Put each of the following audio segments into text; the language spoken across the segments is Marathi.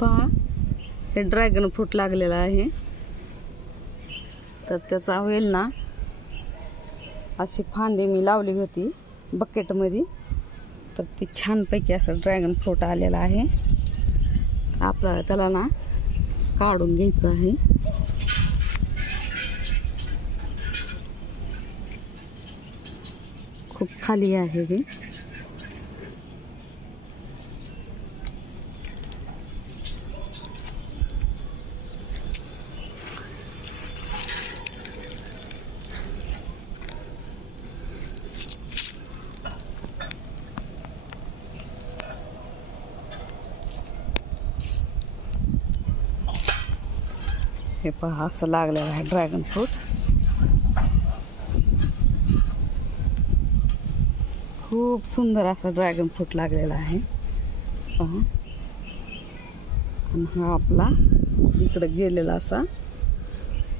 पहा, हे ड्रॅगन फ्रूट लागलेलं आहे. तर त्याचा वेल ना अशी फांदी मी लावली होती बकेटमध्ये, तर ती छानपैकी असं ड्रॅगन फ्रूट आलेला आहे. आपल्याला त्याला ना काढून घ्यायचं आहे. खूप खाली आहे हे. हे पहा, असं लागलेलं आहे ड्रॅगन फ्रूट. खूप सुंदर असं ड्रॅगन फ्रूट लागलेला आहे पहा. आणि हा आपला इकडे गेलेला असा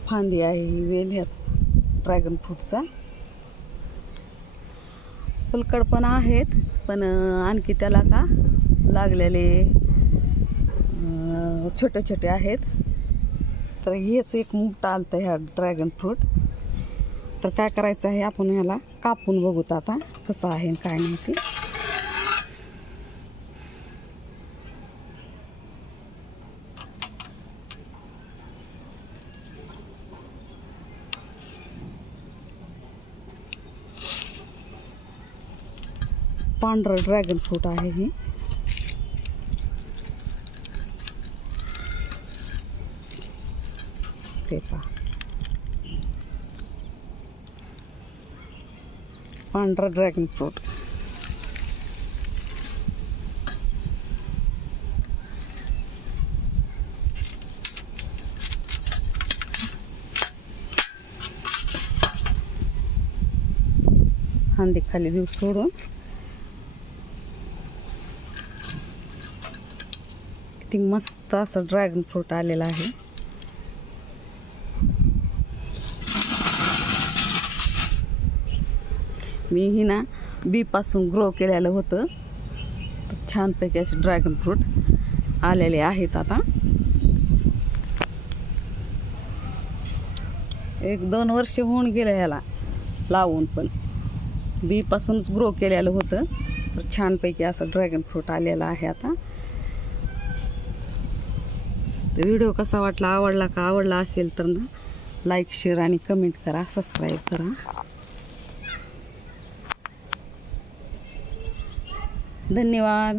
फांदी आहे ही वेल ह्या ड्रॅगन फ्रूटचा. फुलकड पण आहेत, पण आणखी त्याला का लागलेले छोटे छोटे आहेत. तर हेच एक मोठं आलतं ह्या ड्रॅगन फ्रूट. तर काय करायचं आहे, आपण ह्याला कापून बघूत आता कसं आहे काय नाही ते. पांढरं ड्रॅगन फ्रूट आहे हे. ते पहा, पांढरा ड्रॅगन फ्रूट. फांदी खाली देऊ सोडून. किती मस्त असं ड्रॅगन फ्रूट आलेला आहे. मी ही ना बी पासून ग्रो केलेलं होतं. तर छानपैकी असे ड्रॅगन फ्रूट आलेले आहेत आता. 1-2 वर्ष होऊन गेले याला लावून, पण बी पासूनच ग्रो केलेलं होतं. तर छानपैकी असं ड्रॅगन फ्रूट आलेला आहे आता. तर व्हिडिओ कसा वाटला, आवडला का? आवडला असेल तर ना लाईक, शेअर आणि कमेंट करा, सबस्क्राईब करा. धन्यवाद.